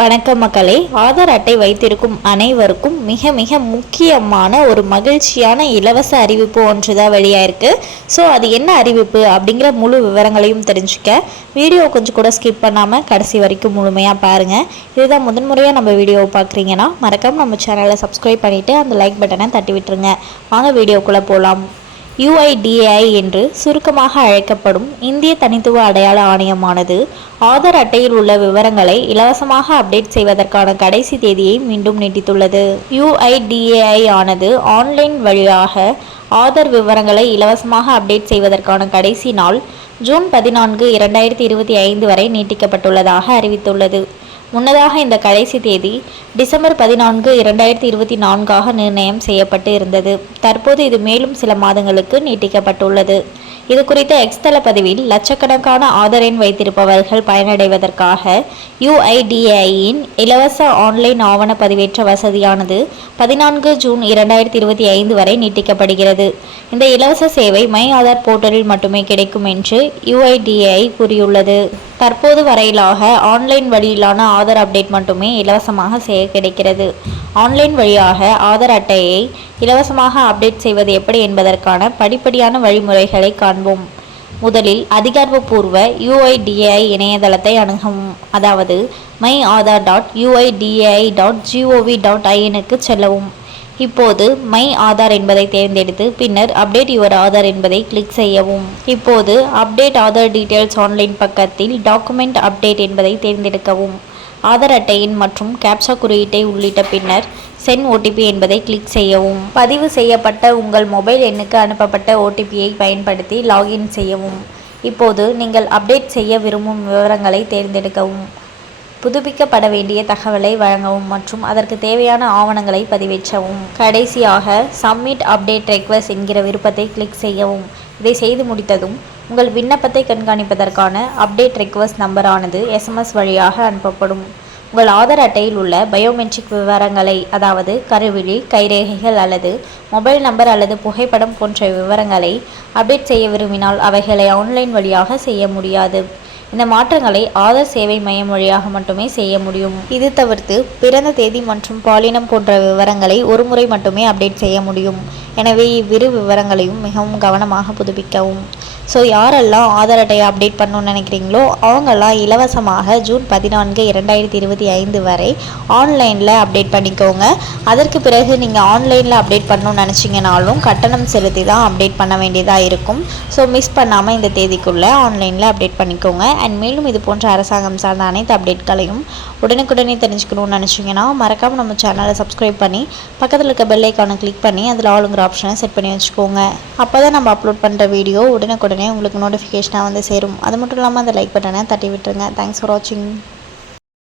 வணக்கம் மக்களே ஆதார் அட்டை வைத்திருக்கும் அனைவருக்கும் மிக மிக முக்கியமான ஒரு மகிழ்ச்சியான இலவச அறிவிப்பு ஒன்று தான் வெளியாயிருக்கு. ஸோ அது என்ன அறிவிப்பு அப்படிங்கிற முழு விவரங்களையும் தெரிஞ்சுக்க. வீடியோ கொஞ்சம் கூட ஸ்கிப் பண்ணாமல் கடைசி வரைக்கும் முழுமையாக பாருங்கள் இதுதான் முதன்முறையாக நம்ம வீடியோவை பார்க்குறீங்கன்னா மறக்காமல் நம்ம சேனலை சப்ஸ்கிரைப் பண்ணிவிட்டு அந்த லைக் பட்டனை தட்டி விட்டுருங்க வாங்க வீடியோக்குள்ளே போகலாம் யுஐடிஏஐ என்று சுருக்கமாக அழைக்கப்படும் இந்திய தனித்துவ அடையாள ஆணையமானது ஆதார் அட்டையில் உள்ள விவரங்களை இலவசமாக அப்டேட் செய்வதற்கான கடைசி தேதியை மீண்டும் நீட்டித்துள்ளது. யுஐடிஏஐ ஆனது ஆன்லைன் வழியாக ஆதார் விவரங்களை இலவசமாக அப்டேட் செய்வதற்கான கடைசி நாள் ஜூன் பதினான்கு இரண்டாயிரத்தி இருபத்தி ஐந்து வரை நீட்டிக்கப்பட்டுள்ளதாக அறிவித்துள்ளது. முன்னதாக இந்த கடைசி தேதி டிசம்பர் பதினான்கு இரண்டாயிரத்தி இருபத்தி நான்காக நிர்ணயம் செய்யப்பட்டு இருந்தது. தற்போது இது மேலும் சில மாதங்களுக்கு நீட்டிக்கப்பட்டுள்ளது. இது குறித்த எக்ஸ் தள பதிவில் லட்சக்கணக்கான ஆதார் எண் வைத்திருப்பவர்கள் பயனடைவதற்காக யுஐடிஏயின் இலவச ஆன்லைன் ஆவண பதிவேற்ற வசதியானது பதினான்கு ஜூன் இரண்டாயிரத்தி இருபத்தி ஐந்து வரை நீட்டிக்கப்படுகிறது. இந்த இலவச சேவை மை ஆதார் போர்ட்டலில் மட்டுமே கிடைக்கும் என்று யுஐடிஐ கூறியுள்ளது. தற்போது வரையிலாக ஆன்லைன் வழியிலான ஆதார் அப்டேட் மட்டுமே இலவசமாக செய்ய கிடைக்கிறது. ஆன்லைன் வழியாக ஆதார் அட்டையை இலவசமாக அப்டேட் செய்வது எப்படி என்பதற்கான படிப்படியான வழிமுறைகளை காண்போம். முதலில் அதிகாரப்பூர்வ யுஐடிஏஐ இணையதளத்தை அணுகவும். அதாவது my Aadhaar dot UIDAI dot gov dot ஐஎனுக்கு செல்லவும். இப்போது மை ஆதார் என்பதை தேர்ந்தெடுத்து பின்னர் அப்டேட் யுவர் ஆதார் என்பதை கிளிக் செய்யவும். இப்போது அப்டேட் ஆதார் டீட்டெயில்ஸ் ஆன்லைன் பக்கத்தில் டாக்குமெண்ட் அப்டேட் என்பதை தேர்ந்தெடுக்கவும். ஆதார் அட்டையின் மற்றும் கேப்சா குறியீட்டை உள்ளிட்ட பின்னர் சென் ஓடிபி என்பதை கிளிக் செய்யவும். பதிவு செய்யப்பட்ட உங்கள் மொபைல் எண்ணுக்கு அனுப்பப்பட்ட ஓடிபியை பயன்படுத்தி லாகின் செய்யவும். இப்போது நீங்கள் அப்டேட் செய்ய விரும்பும் விவரங்களை தேர்ந்தெடுக்கவும். புதுப்பிக்கப்பட வேண்டிய தகவலை வழங்கவும் மற்றும் அதற்கு தேவையான ஆவணங்களை பதிவேற்றவும். கடைசியாக சப்மிட் அப்டேட் ரெக்வஸ்ட் என்கிற விருப்பத்தை கிளிக் செய்யவும். இதை செய்து முடித்ததும் உங்கள் விண்ணப்பத்தை கண்காணிப்பதற்கான அப்டேட் ரெக்வஸ்ட் நம்பரானது எஸ்எம்எஸ் வழியாக அனுப்பப்படும். உங்கள் ஆதார் அட்டையில் உள்ள பயோமெட்ரிக் விவரங்களை அதாவது கருவிழி கைரேகைகள் அல்லது மொபைல் நம்பர் அல்லது புகைப்படம் போன்ற விவரங்களை அப்டேட் செய்ய விரும்பினால் அவைகளை ஆன்லைன் வழியாக செய்ய முடியாது. இந்த மாற்றங்களை ஆதார் சேவை மையம் வழியாக மட்டுமே செய்ய முடியும். இது தவிர்த்து பிறந்த தேதி மற்றும் பாலினம் போன்ற விவரங்களை ஒரு முறை மட்டுமே அப்டேட் செய்ய முடியும். எனவே இவ்விரு விவரங்களையும் மிகவும் கவனமாக புதுப்பிக்கவும். ஸோ யாரெல்லாம் ஆதார் அட்டையை அப்டேட் பண்ணணும்னு நினைக்கிறீங்களோ அவங்கெல்லாம் இலவசமாக ஜூன் பதினான்கு இரண்டாயிரத்தி இருபத்தி ஐந்து வரை ஆன்லைனில் அப்டேட் பண்ணிக்கோங்க. அதற்கு பிறகு நீங்கள் ஆன்லைனில் அப்டேட் பண்ணணும்னு நினச்சிங்கனாலும் கட்டணம் செலுத்தி தான் அப்டேட் பண்ண வேண்டியதாக இருக்கும். ஸோ மிஸ் பண்ணாமல் இந்த தேதிக்குள்ளே ஆன்லைனில் அப்டேட் பண்ணிக்கோங்க. அண்ட் மேலும் இது போன்ற அரசாங்கம் சார்ந்த அனைத்து அப்டேட்களையும் உடனுக்குடனே தெரிஞ்சுக்கணும்னு நினச்சிங்கன்னா மறக்காமல் நம்ம சேனலை சப்ஸ்கிரைப் பண்ணி பக்கத்தில் இருக்க பெல் ஐக்கானை கிளிக் பண்ணி அதில் ஆளுங்கிற ஆப்ஷனை செட் பண்ணி வச்சுக்கோங்க. அப்போ தான் நம்ம அப்லோட் பண்ணுற வீடியோ உடனுக்குடனே உங்களுக்கு நோட்டிஃபிகேஷனாக வந்து சேரும். அது மட்டும் இல்லாமல் அந்த லைக் பட்டனை தட்டி விட்டுருங்க. தேங்க்ஸ் ஃபார் வாட்சிங்